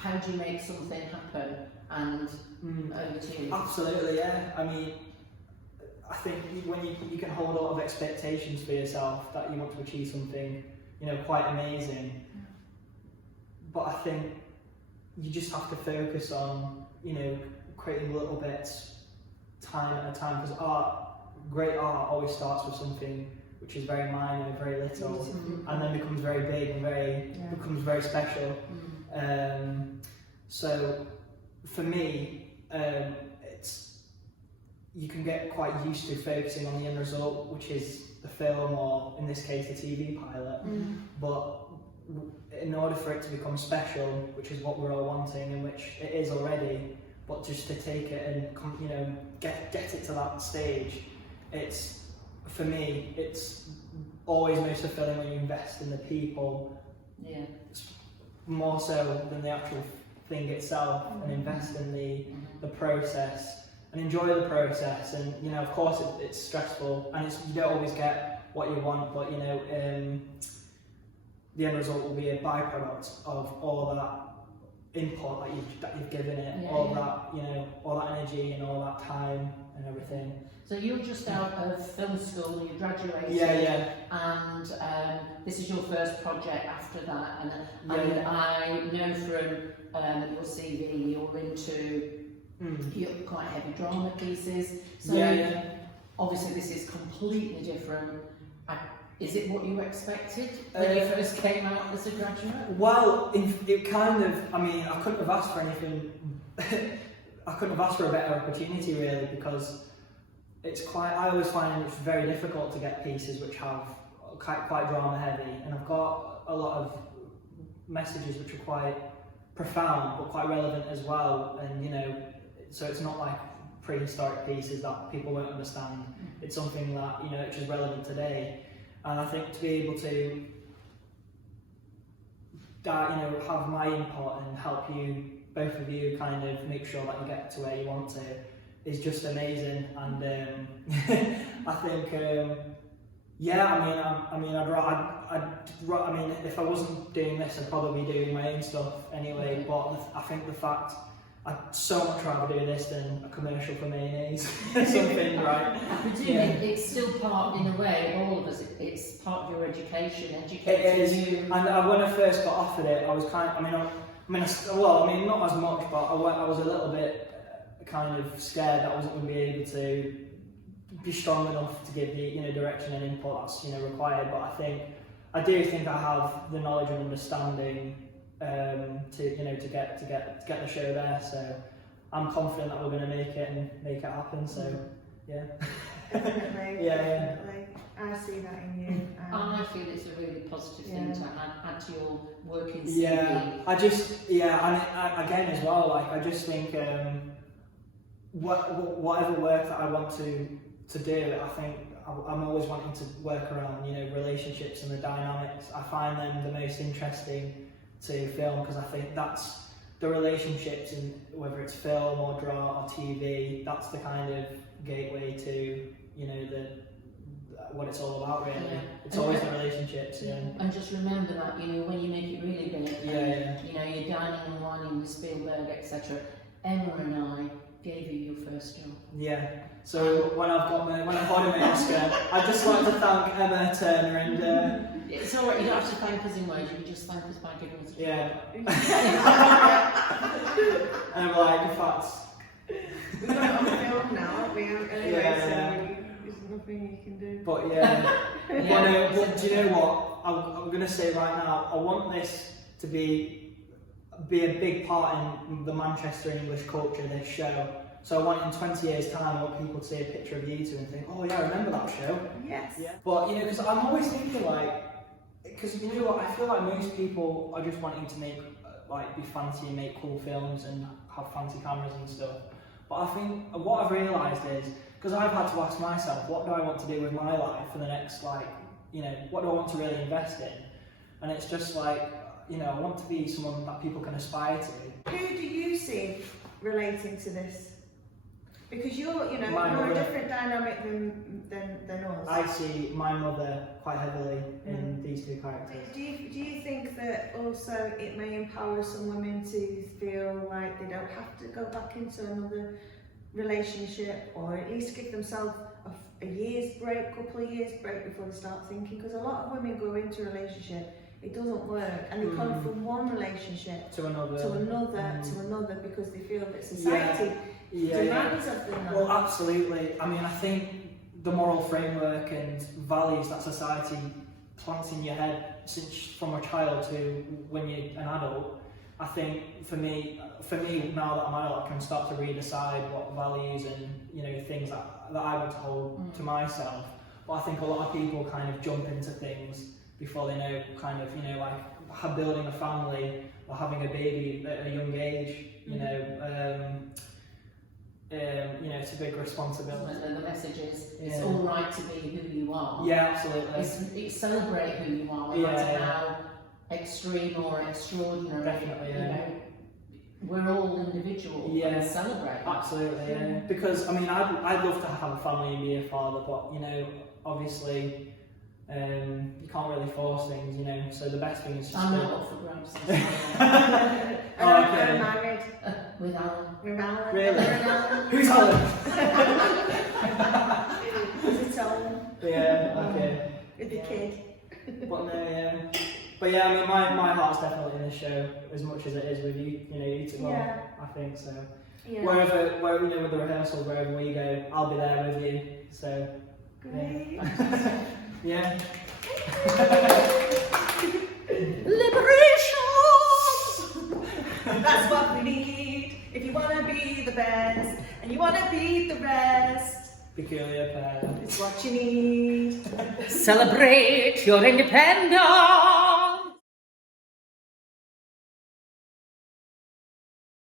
how do you make something happen? And over to you. Absolutely, yeah. I mean, I think when you can hold a lot of expectations for yourself that you want to achieve something, you know, quite amazing. But I think you just have to focus on, you know, creating little bits, time at a time, because great art always starts with something which is very minor, very little, and then becomes very big and becomes very special. So for me, you can get quite used to focusing on the end result, which is the film, or in this case the TV pilot. But in order for it to become special, which is what we're all wanting, and which it is already, but just to take it and, you know, get it to that stage, for me, it's always most fulfilling when you invest in the people, more so than the actual thing itself, and invest in the process and enjoy the process. And, you know, of course it's stressful, and you don't always get what you want, but, you know, the end result will be a byproduct of all that input that you've given it, that, you know, all that energy and all that time and everything. So you're just out of film school, you graduated, and this is your first project after that, and I know from your CV you're into you're quite heavy drama pieces, so obviously this is completely different. Is it what you expected when you first came out as a graduate? Well, it kind of, I mean, I couldn't have asked for anything, I couldn't have asked for a better opportunity really, because I always find it's very difficult to get pieces which have quite drama heavy, and I've got a lot of messages which are quite profound but quite relevant as well, and, you know, so it's not like prehistoric pieces that people won't understand. It's something that, you know, which is relevant today. And I think to be able to, you know, have my input and help you, both of you, kind of make sure that you get to where you want to, is just amazing. And I think, I mean, if I wasn't doing this, I'd probably be doing my own stuff anyway. But I think the fact I'd so much rather do this than a commercial for mayonnaise or something, right? I presume it's still part, in a way, of all of us, it's part of your education. It is, and when I first got offered it, I was kind of, not as much, but I was a little bit kind of scared that I wasn't going to be able to be strong enough to give the, you know, direction and input that's, you know, required. But I do think I have the knowledge and understanding to, you know, to get the show there. So I'm confident that we're going to make it happen. So Definitely. Definitely. I see that in you. I feel it's a really positive thing to add to your work in CV. And again as well, like, I just think whatever work that I want to do, I think I'm always wanting to work around, you know, relationships and the dynamics. I find them the most interesting to film, because I think that's the relationships, in whether it's film or drama or TV, that's the kind of gateway to, you know, what it's all about really. It's always the relationships. And just remember that, you know, when you make it really big, you know, you're dining and wining with Spielberg, etc. Emma and I gave you your first job. So when I've got my Oscar, I'd just like to thank Emma Turner and. It's alright, you don't have to thank us in words, you can just thank us by giving us a job. And I'm like, in fact. We've got it on film now, aren't we? Anyway, so there's nothing you can do. But but do you know what? I'm going to say right now, I want this to be a big part in the Manchester English culture, this show. So I want in 20 years' time, I want people to see a picture of you two and think, oh yeah, I remember that show. Yes. But, you know, because I'm always thinking because you know what, I feel like most people are just wanting to make, be fancy and make cool films and have fancy cameras and stuff. But I think what I've realised is, because I've had to ask myself, what do I want to do with my life for the next, you know, what do I want to really invest in? And it's just you know, I want to be someone that people can aspire to. Who do you see relating to this? Because you're a different dynamic than us. I see my mother quite heavily in these two characters. Do you think that also it may empower some women to feel like they don't have to go back into another relationship, or at least give themselves a year's break, couple of years break before they start thinking? Because a lot of women go into a relationship, it doesn't work, and they come from one relationship to another, because they feel that society demands of them. Well, absolutely. I mean, I think the moral framework and values that society plants in your head since from a child to when you're an adult, I think for me now that I'm an adult, I can start to redecide what values and things that I would hold to myself. But I think a lot of people kind of jump into things before they know, kind of like building a family or having a baby at a young age. It's a big responsibility. And the message is, it's all right to be who you are. Yeah, absolutely. It's celebrate who you are, no matter how extreme or extraordinary. Definitely, we're all individuals. And celebrate. Absolutely, yeah. Because I mean, I'd love to have a family and be a father, but obviously, you can't really force things. So the best thing is just. I'm not up for grabs. I'm married. With Alan. Really? Who's Alan? Is it Alan? Yeah, okay. With the kid. But no, But I mean, my heart's definitely in the show as much as it is with you. You two. I think so. Yeah. Wherever with the rehearsals, wherever we go, I'll be there with you. So. Great. Yeah. Liberation! That's what we need. If you want to be the best and you want to beat the rest, peculiar pair. it's what you need. Celebrate your independence!